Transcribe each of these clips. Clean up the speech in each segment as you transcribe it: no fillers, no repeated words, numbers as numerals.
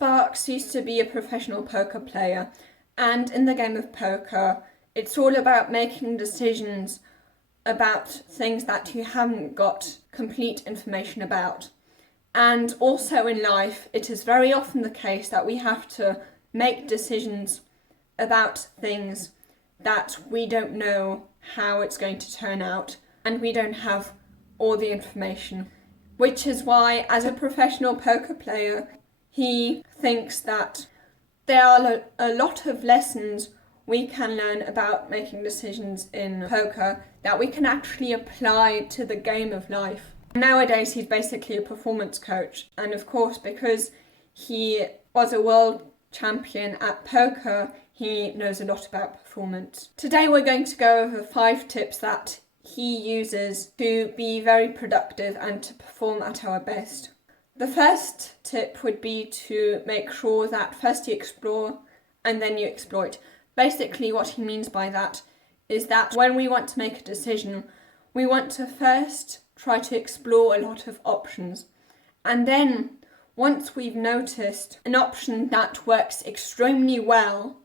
Sparks used to be a professional poker player, and in the game of poker, it's all about making decisions about things that you haven't got complete information about. And also in life, it is very often the case that we have to make decisions about things that we don't know how it's going to turn out, and we don't have all the information. Which is why, as a professional poker player, he thinks that there are a lot of lessons we can learn about making decisions in poker that we can actually apply to the game of life. Nowadays, he's basically a performance coach, and of course, because he was a world champion at poker, he knows a lot about performance. Today, we're going to go over 5 tips that he uses to be very productive and to perform at our best. The first tip would be to make sure that first you explore and then you exploit. Basically, what he means by that is that when we want to make a decision, we want to first try to explore a lot of options. And then, once we've noticed an option that works extremely well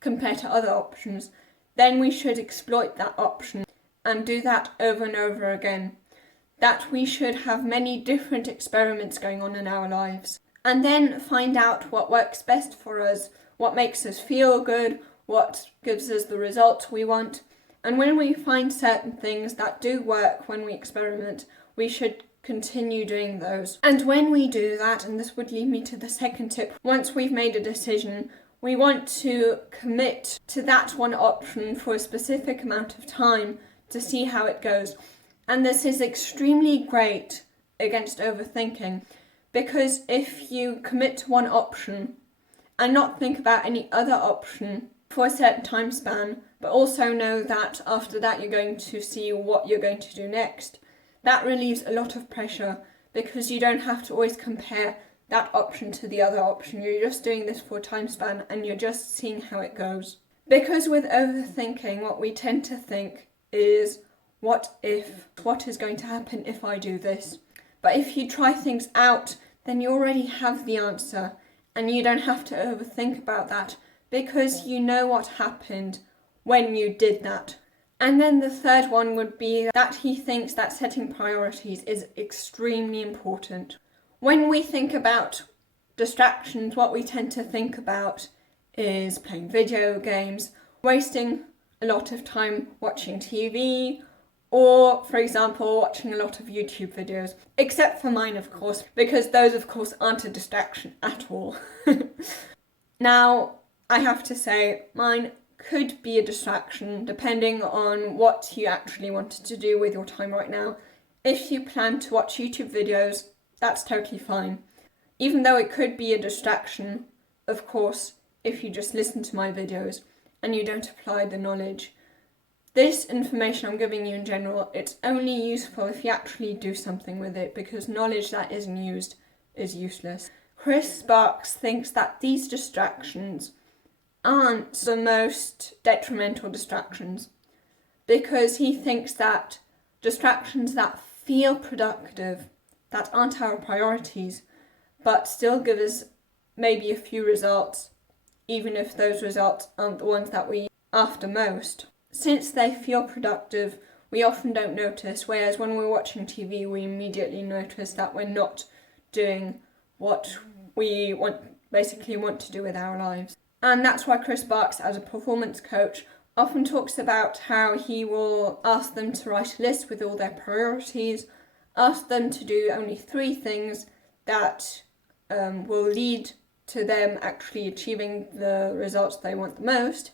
compared to other options, then we should exploit that option and do that over and over again. That we should have many different experiments going on in our lives. And then find out what works best for us, what makes us feel good, what gives us the results we want. And when we find certain things that do work when we experiment, we should continue doing those. And when we do that, and this would lead me to the second tip, once we've made a decision, we want to commit to that one option for a specific amount of time to see how it goes. And this is extremely great against overthinking, because if you commit to one option and not think about any other option for a certain time span, but also know that after that you're going to see what you're going to do next, that relieves a lot of pressure, because you don't have to always compare that option to the other option. You're just doing this for a time span and you're just seeing how it goes. Because with overthinking, what we tend to think is, what is going to happen if I do this? But if you try things out, then you already have the answer and you don't have to overthink about that, because you know what happened when you did that. And then the third one would be that he thinks that setting priorities is extremely important. When we think about distractions, what we tend to think about is playing video games, wasting a lot of time watching TV, or, for example, watching a lot of YouTube videos. Except for mine, of course, because those, of course, aren't a distraction at all. Now, I have to say, mine could be a distraction depending on what you actually wanted to do with your time right now. If you plan to watch YouTube videos, that's totally fine. Even though it could be a distraction, of course, if you just listen to my videos and you don't apply the knowledge. This information I'm giving you in general, it's only useful if you actually do something with it, because knowledge that isn't used is useless. Chris Sparks thinks that these distractions aren't the most detrimental distractions, because he thinks that distractions that feel productive, that aren't our priorities, but still give us maybe a few results, even if those results aren't the ones that we after most. Since they feel productive, we often don't notice, whereas when we're watching TV, we immediately notice that we're not doing what we basically want to do with our lives. And that's why Chris Sparks, as a performance coach, often talks about how he will ask them to write a list with all their priorities, ask them to do only 3 things that will lead to them actually achieving the results they want the most.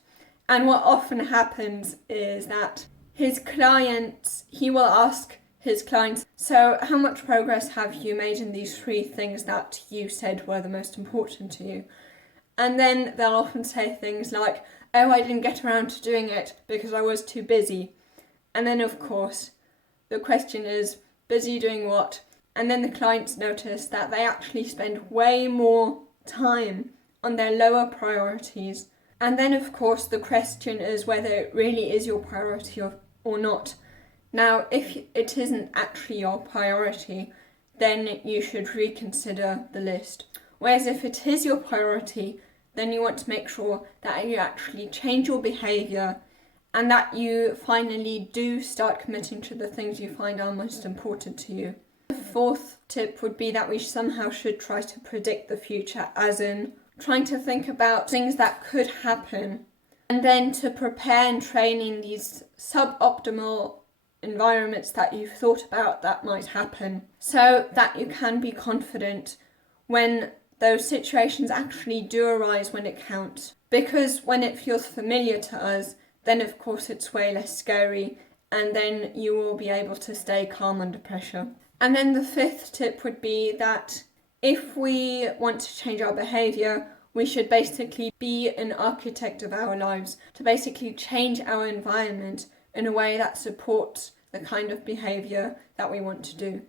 And what often happens is that he will ask his clients, so how much progress have you made in these 3 things that you said were the most important to you? And then they'll often say things like, oh, I didn't get around to doing it because I was too busy. And then, of course, the question is, busy doing what? And then the clients notice that they actually spend way more time on their lower priorities. And then, of course, the question is whether it really is your priority or not. Now, if it isn't actually your priority, then you should reconsider the list. Whereas if it is your priority, then you want to make sure that you actually change your behaviour and that you finally do start committing to the things you find are most important to you. The fourth tip would be that we somehow should try to predict the future, as in trying to think about things that could happen and then to prepare and train in these suboptimal environments that you've thought about that might happen, so that you can be confident when those situations actually do arise when it counts. Because when it feels familiar to us, then of course it's way less scary, and then you will be able to stay calm under pressure. And then the fifth tip would be that if we want to change our behaviour, we should basically be an architect of our lives, to basically change our environment in a way that supports the kind of behaviour that we want to do.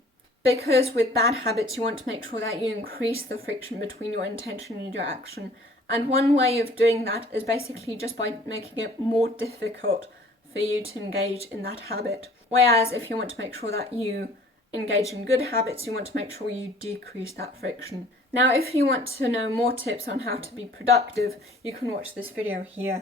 Because with bad habits, you want to make sure that you increase the friction between your intention and your action. And one way of doing that is basically just by making it more difficult for you to engage in that habit. Whereas if you want to make sure that you engage in good habits, you want to make sure you decrease that friction. Now, if you want to know more tips on how to be productive, you can watch this video here.